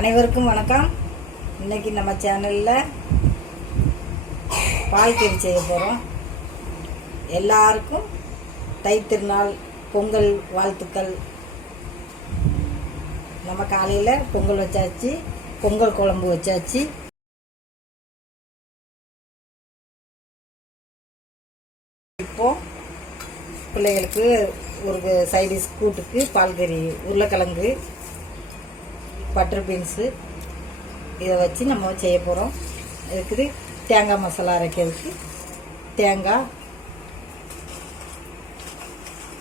அனைவருக்கும் வணக்கம். இன்றைக்கி நம்ம சேனலில் பால் கறி செய்ய போகிறோம். எல்லாருக்கும் தை திருநாள் பொங்கல் வாழ்த்துக்கள். நம்ம காலையில் பொங்கல் வச்சாச்சு, பொங்கல் குழம்பு வச்சாச்சு. இப்போது பிள்ளைகளுக்கு ஒரு சைடிஷ் கூட்டுக்கு பால் கறி, உருளைக்கிழங்கு, பட்டர் பீன்ஸு இதை வச்சு நம்ம செய்ய போகிறோம். இதுக்கு தேங்காய் மசாலா அரைக்கிறதுக்கு தேங்காய்,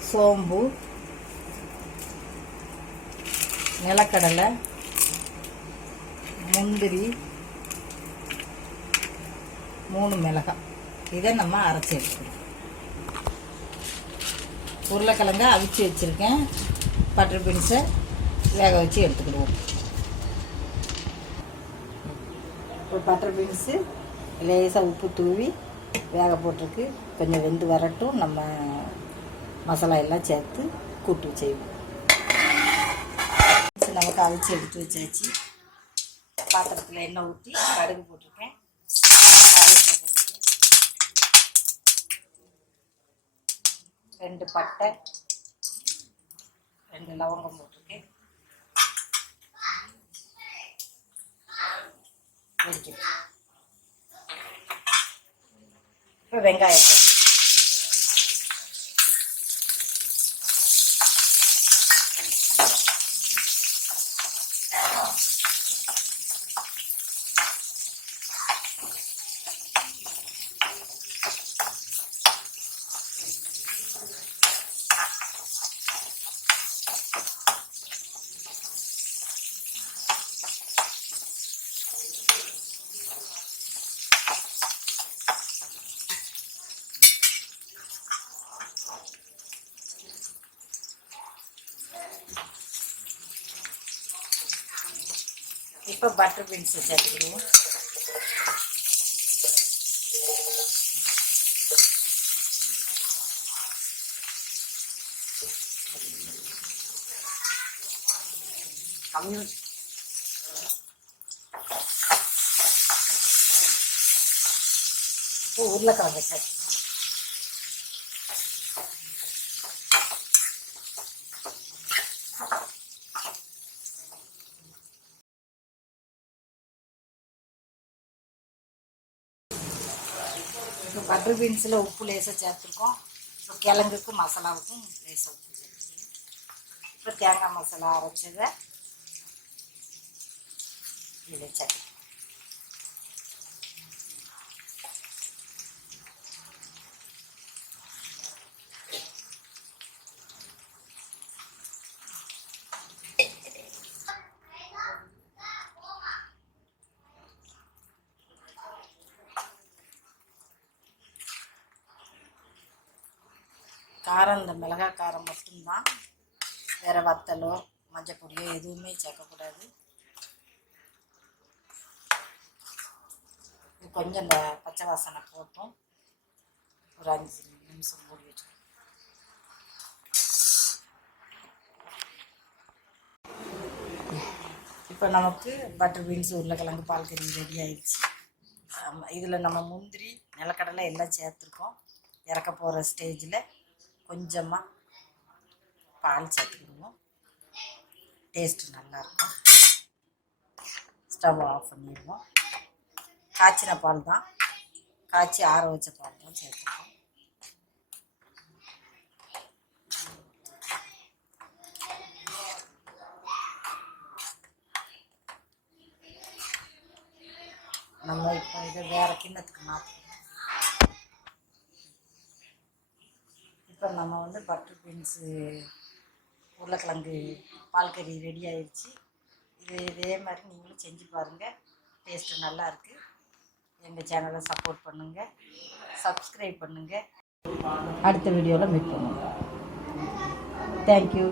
சோம்பு, நிலக்கடலை, முந்திரி, 3 மிளகாய் இதை நம்ம அரைச்சி எடுத்துக்கணும். உருளைக்கிழங்க அவிச்சு வச்சுருக்கேன். பட்டர் பீன்ஸை வேக வச்சு எடுத்துக்கிடுவோம். இப்போ பட்டர் பீன்ஸு லேசாக உப்பு தூவி வேக போட்டிருக்கு. கொஞ்சம் வெந்து வரட்டும், நம்ம மசாலா எல்லாம் சேர்த்து கூட்டு செய்வோம். நமக்கு அவிச்சு எடுத்து வச்சாச்சு. பாத்திரத்தில் எண்ணெய் ஊற்றி கடுகு போட்டிருக்கேன். ரெண்டு பட்டை, 2 லவங்கம் போட்டிருக்கேன். இப்போ வெங்காயத்தை இப்போ பட்டர் பீன்ஸை சேர்த்துக்கிடுவோம். இப்போ உருளைக்கிழங்கு சேர்த்து இப்போ பட்டர் பீன்ஸில் உப்பு லேசாக சேர்த்துருக்கோம். இப்போ கிழங்குக்கும் மசாலாவுக்கும் லேசாக உப்பு சேர்த்துருக்கோம். இப்போ தேங்காய் மசாலா அரைச்சதை இதில் சேர்த்து காரம், இந்த மிளகாய் காரம் மட்டும்தான், வேறு வத்தலோ மஞ்சள் பொடியோ எதுவுமே சேர்க்கக்கூடாது. இது கொஞ்சம் இந்த பச்சை வாசனை போட்டோம். ஒரு 5 நிமிஷம் மூடி வச்சு இப்போ நமக்கு பட்டர் பீன்ஸ், உருளைக்கிழங்கு, பால் கறி ரெடி ஆயிடுச்சு. இதில் நம்ம முந்திரி, நிலக்கடலை எல்லாம் சேர்த்துருக்கோம். இறக்க போகிற ஸ்டேஜில் கொஞ்சமாக பால் சேர்த்துக்கிடுவோம். டேஸ்ட்டு நல்லாயிருக்கும். ஸ்டவ் ஆஃப் பண்ணிடுவோம். காய்ச்சின பால் தான், காய்ச்சி ஆற வச்ச பால் தான் சேர்த்துக்கோம். நம்ம இப்போ இதை வேறு கிண்ணத்துக்கு மாற்றணும். இப்போ நம்ம வந்து பட்டர் பீன்ஸு, உருளைக்கிழங்கு, பால் கறி ரெடி ஆயிடுச்சு. இதே மாதிரி நீங்களும் செஞ்சு பாருங்கள். டேஸ்ட்டு நல்லாயிருக்கு. எங்கள் சேனலை சப்போர்ட் பண்ணுங்கள், சப்ஸ்கிரைப் பண்ணுங்கள். அடுத்த வீடியோவில் மீட் பண்ணுங்கள். தேங்க்யூ.